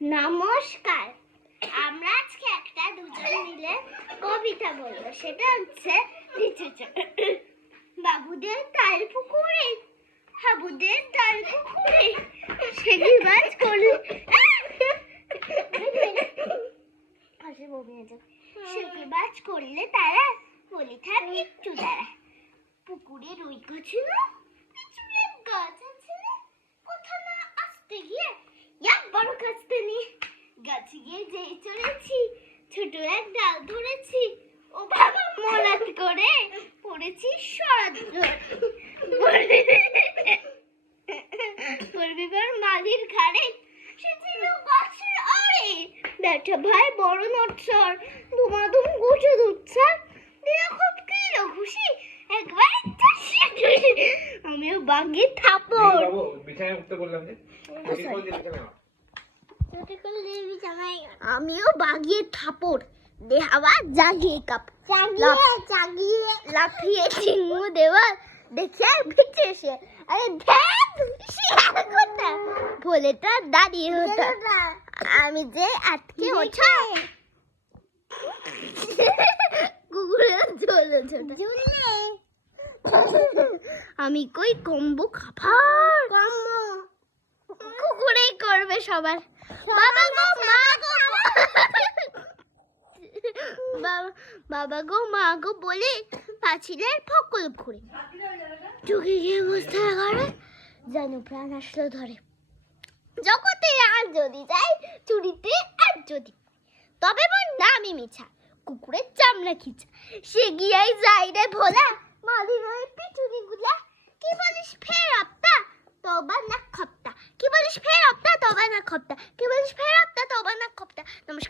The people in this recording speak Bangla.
নমস্কার, আমরা আজকে একটা দুজন মিলে কবিতা বলবো। সেটা হচ্ছে লিচুচো। বাবুদের তাল পুকুরে, হাবুদের তাল পুকুরে, সেগি মাছ করলে সেগি মাছ করলে তারা বলি থাক একটু দাঁড়া। পুকুরে রুই ছিল, লিচুরের গাছ আছে, কোথাও না আসতে গিয়ে এক বড় কাছতে নিয়ে গাছে গিয়ে যেই চড়েছি, ছোট এক ডাল ধরেছি, ও বাবা মলাত করে পড়েছি সরাত পড়বিবার মালির ঘাড়ে, সে ছিল গাছের আড়ে। ব্যাটা ভাই বড় নটসর, ধুমাধুম গুছে দুচ্ছার, দিলা খুব কিলো খুশি, একবার আমিও বাগে থাপড়। আমিও বাগিয়ে থাপড়, দেহাবা জাগিয়ে কাপ চাগিয়ে লাফিয়ে চিংড়ু দেওয়ার দেখে ভিটে সে, আরে ভোলেটা দাঁড়িয়ে হতো, আমি যে আটকে ওঠা কুকুরে ঝোলে ছোট আমি কই কম্বো খাবার কুকুরেই করবে সবার। বাবা গো মা গো বাবা গো মা গো বলে পাঁচিলের ফকল ঘুরে চোখে গিয়ে বসতে ঘরে, যেন প্রাণ আসলো ধরে। জগতে আর যদি যাই চুরিতে আর যদি, তবে মোর নামই মিছা, কুকুরের চামড়া খিচা। সে গিয়াই যাই রে ভোলা, মালির ওই পিছুনি গুলা। কি বলিস ফের আপতা তবা না খপ্তা, কি বলিস ফের আপতা তবা না খপ্তা, কি বলিস ফের আপতা তবা না খপ্তা। নমস্কার।